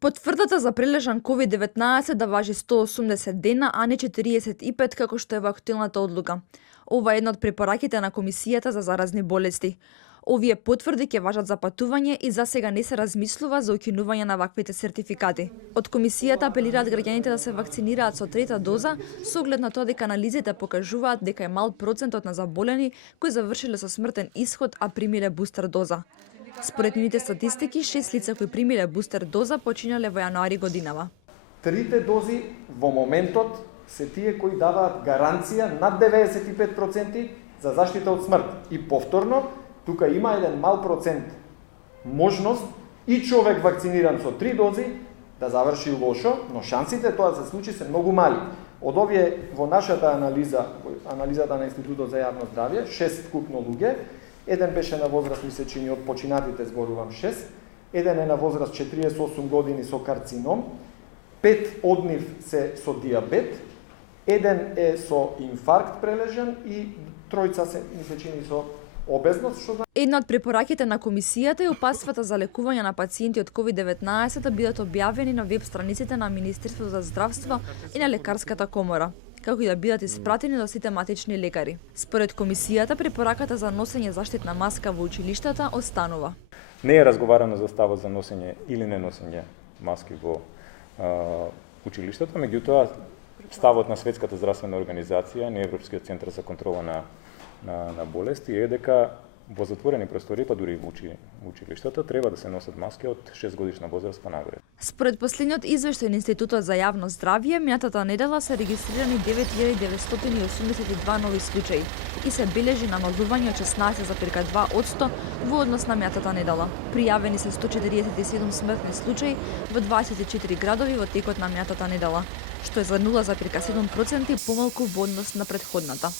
Потврдата за прележан COVID-19 да важи 180 дена, а не 45 како што е во актуелната одлука. Ова е една од препораките на Комисијата за заразни болести. Овие потврди ќе важат за патување и за сега не се размислува за укинување на ваквите сертификати. Од Комисијата апелираат граѓаните да се вакцинираат со трета доза, со оглед на тоа дека анализите покажуваат дека е мал процентот на заболени кои завршиле со смртен исход, а примиле бустер доза. Според нивните статистики, 6 лица кои примиле бустер доза починале во јануари годинава. Трите дози во моментот се тие кои даваат гаранција над 95% за заштита од смрт. И повторно, тука има еден мал процент можност и човек вакциниран со 3 дози да заврши лошо, но шансите тоа да се случи се многу мали. Од овие во нашата анализата на Институтот за јавно здравје, 6 купно луѓе, еден беше на возраст, ми се чини, од починатите зборувам 6, еден е на возраст 48 години со карцином, 5 од нив се со диабет, еден е со инфаркт прележан и тројца се, ми се чини, со обезност, што Една од препораките на Комисијата е упатствата за лекување на пациенти од COVID-19 да бидат објавени на веб страниците на Министерството за здравство и на Лекарската комора, како и да бидат испратени до сите матични лекари. Според Комисијата, препораката за носење заштитна маска во училиштата останува. Не е разговарано за ставот за носење или не носење маски во училиштата, меѓутоа ставот на Светската здравствена организација, на Европскиот центар за контрола на болести е дека во затворени простори, па дури и во училиштата, треба да се носат маски од 6 годишна возраст па нагоре. Според последниот извештај на Институтот за јавно здравје, минатата недела се регистрирани 9982 нови случаи и се бележи намалување од 16,2% во однос на минатата недела. Пријавени се 147 смртни случаи во 24 градови во текот на минатата недела, што е за 0,7% помалку во однос на претходната.